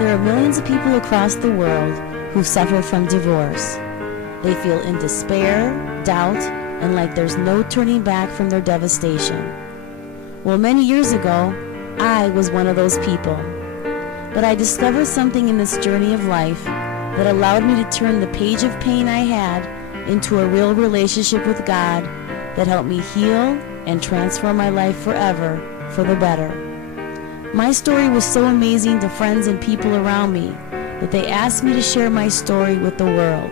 There are millions of people across the world who suffer from divorce. They feel in despair, doubt, and like there's no turning back from their devastation. Well, many years ago, I was one of those people. But I discovered something in this journey of life that allowed me to turn the page of pain I had into a real relationship with God that helped me heal and transform my life forever for the better. My story was so amazing to friends and people around me that they asked me to share my story with the world.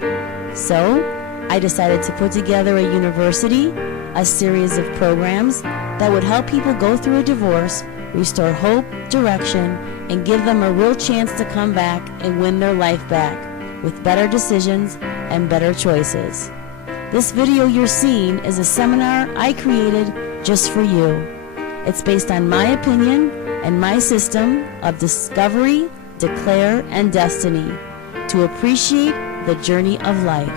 So, I decided to put together a university, a series of programs that would help people go through a divorce, restore hope, direction, and give them a real chance to come back and win their life back with better decisions and better choices. This video you're seeing is a seminar I created just for you. It's based on my opinion and my system of discovery, declare, and destiny to appreciate the journey of life.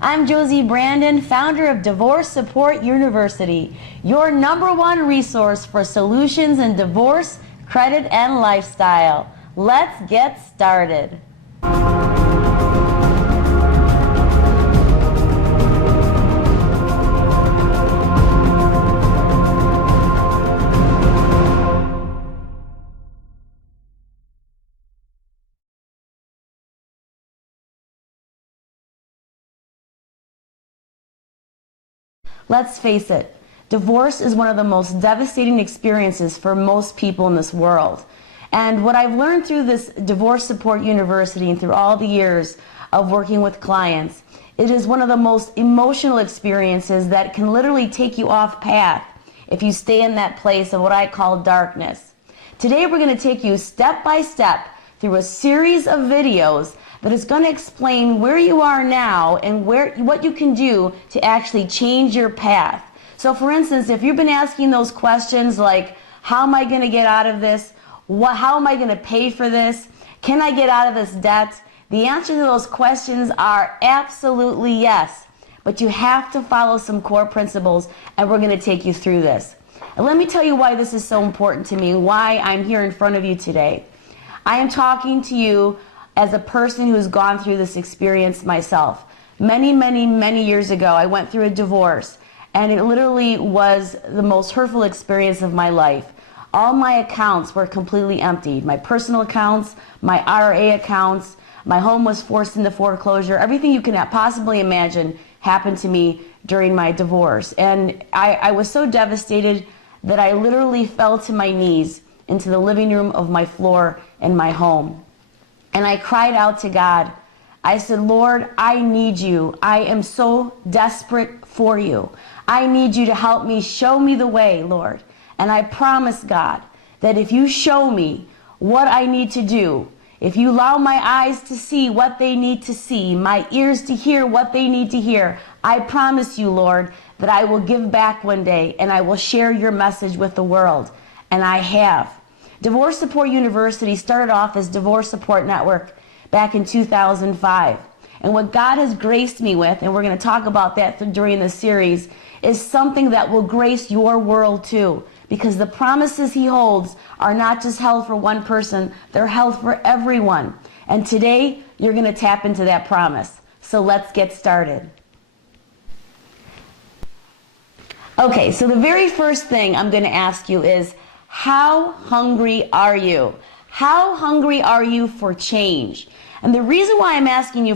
I'm Josie Brandon, founder of Divorce Support University, your #1 resource for solutions in divorce, credit, and lifestyle. Let's get started. Let's face it, divorce is one of the most devastating experiences for most people in this world. And what I've learned through this Divorce Support University and through all the years of working with clients, it is one of the most emotional experiences that can literally take you off path if you stay in that place of what I call darkness. Today we're going to take you step by step through a series of videos that is going to explain where you are now and what you can do to actually change your path. So for instance, if you've been asking those questions like, how am I going to get out of this? How am I going to pay for this? Can I get out of this debt? The answer to those questions are absolutely yes. But you have to follow some core principles, and we're going to take you through this. And let me tell you why this is so important to me and why I'm here in front of you today. I am talking to you as a person who's gone through this experience myself. Many years ago, I went through a divorce, and it literally was the most hurtful experience of my life. All my accounts were completely emptied. My personal accounts, my IRA accounts, my home was forced into foreclosure. Everything you can possibly imagine happened to me during my divorce. And I was so devastated that I literally fell to my knees into the living room of my floor in my home. And I cried out to God. I said, Lord, I need you. I am so desperate for you. I need you to help me, show me the way, Lord. And I promise, God, that if you show me what I need to do, if you allow my eyes to see what they need to see, my ears to hear what they need to hear, I promise you, Lord, that I will give back one day and I will share your message with the world. And I have. Divorce Support University started off as Divorce Support Network back in 2005. And what God has graced me with, and we're going to talk about that during this series, is something that will grace your world too. Because the promises He holds are not just held for one person, they're held for everyone. And today, you're going to tap into that promise. So let's get started. Okay, so the very first thing I'm going to ask you is, how hungry are you? How hungry are you for change? And the reason why I'm asking you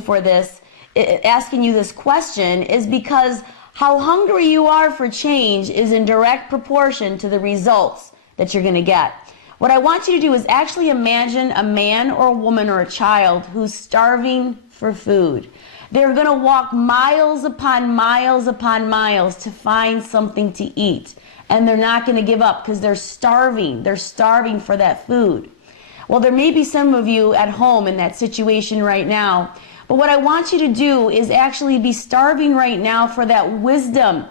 this question is because how hungry you are for change is in direct proportion to the results that you're going to get. What I want you to do is actually imagine a man or a woman or a child who's starving for food. They're going to walk miles upon miles upon miles to find something to eat. And they're not going to give up because they're starving. They're starving for that food. Well, there may be some of you at home in that situation right now. But what I want you to do is actually be starving right now for that wisdom.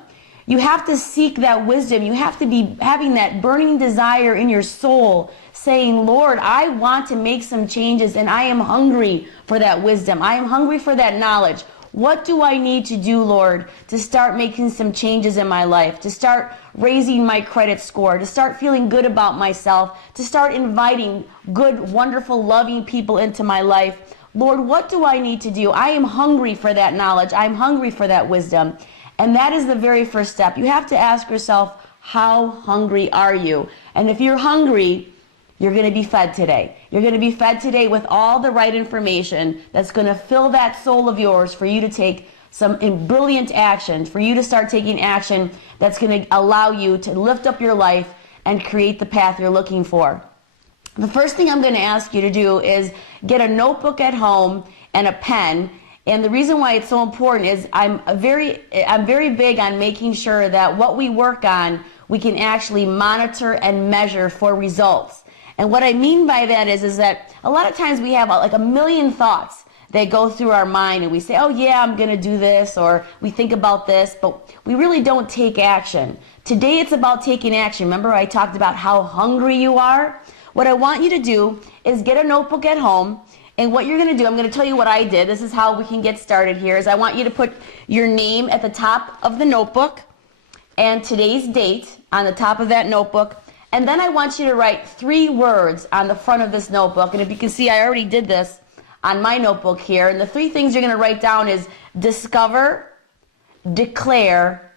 You have to seek that wisdom. You have to be having that burning desire in your soul saying, Lord, I want to make some changes and I am hungry for that wisdom. I am hungry for that knowledge. What do I need to do, Lord, to start making some changes in my life, to start raising my credit score, to start feeling good about myself, to start inviting good, wonderful, loving people into my life? Lord, what do I need to do? I am hungry for that knowledge. I'm hungry for that wisdom. And that is the very first step. You have to ask yourself, how hungry are you? And if you're hungry, you're going to be fed today. You're going to be fed today with all the right information that's going to fill that soul of yours for you to take some brilliant action, for you to start taking action that's going to allow you to lift up your life and create the path you're looking for. The first thing I'm going to ask you to do is get a notebook at home and a pen. And the reason why it's so important is I'm very big on making sure that what we work on, we can actually monitor and measure for results. And what I mean by that is that a lot of times we have like a million thoughts that go through our mind and we say, oh yeah, I'm going to do this, or we think about this, but we really don't take action. Today it's about taking action. Remember I talked about how hungry you are? What I want you to do is get a notebook at home, and what you're going to do, I'm going to tell you what I did. This is how we can get started here, is I want you to put your name at the top of the notebook and today's date on the top of that notebook. And then I want you to write 3 words on the front of this notebook. And if you can see, I already did this on my notebook here. And the 3 things you're going to write down is discover, declare,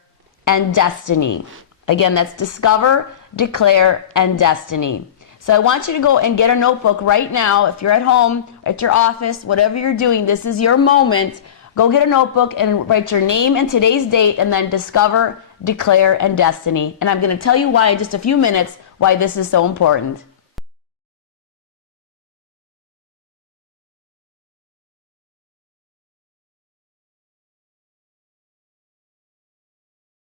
and destiny. Again, that's discover, declare, and destiny. So I want you to go and get a notebook right now. If you're at home, at your office, whatever you're doing, this is your moment. Go get a notebook and write your name and today's date, and then discover, declare, and destiny. And I'm going to tell you why in just a few minutes why this is so important.